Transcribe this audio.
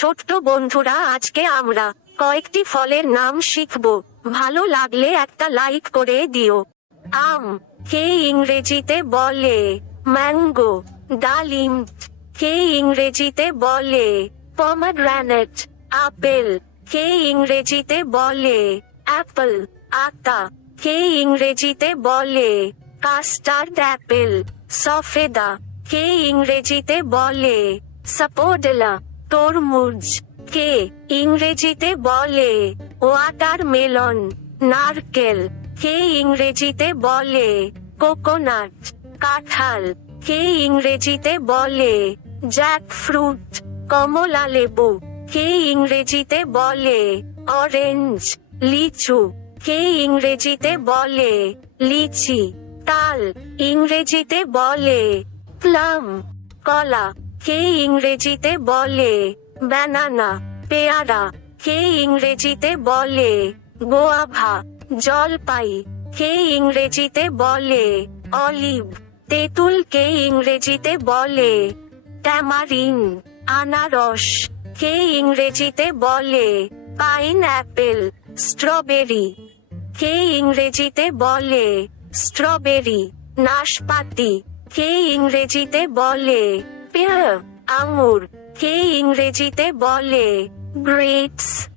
ছোট্ট বন্ধুরা, আজকে আমরা কয়েকটি ফলের নাম শিখব। ভালো লাগলে একটা লাইক করে দিও। আম কে ইংরেজিতে বলে ম্যাঙ্গো। ডালিম কে ইংরেজিতে বলে পমগ্রানেট। আপেল কে ইংরেজিতে বলে অ্যাপল। আতা কে ইংরেজিতে বলে কাস্টার্ড অ্যাপেল। সফেদা কে ইংরেজিতে বলে সাপোডেলা। তরমুজ কে ইংরেজিতে বলে ওয়াটারমেলন। নারকেল কে ইংরেজিতে বলে কোকোনাট। কাঁঠাল কে ইংরেজিতে বলে জ্যাকফ্রুট। কমলা লেবু কে ইংরেজিতে বলে অরেঞ্জ। লিচু কে ইংরেজিতে বলে লিচি। তাল ইংরেজিতে বলে প্লাম। কলা কে ইংরেজিতে বলে ব্যানানা। পেয়ারা কে ইংরেজিতে বলে গোয়াভা। জলপাই কে ইংরেজিতে বলে অলিভ। তেঁতুল কে ইংরেজিতে বলে ট্যামারিন। আনারস কে ইংরেজিতে বলে পাইনঅ্যাপেল। স্ট্রবেরি কে ইংরেজিতে বলে স্ট্রবেরি। নাশপাতি কে ইংরেজিতে বলে পেয়ার। আঙুর কে ইংরেজিতে বলে গ্রেপস।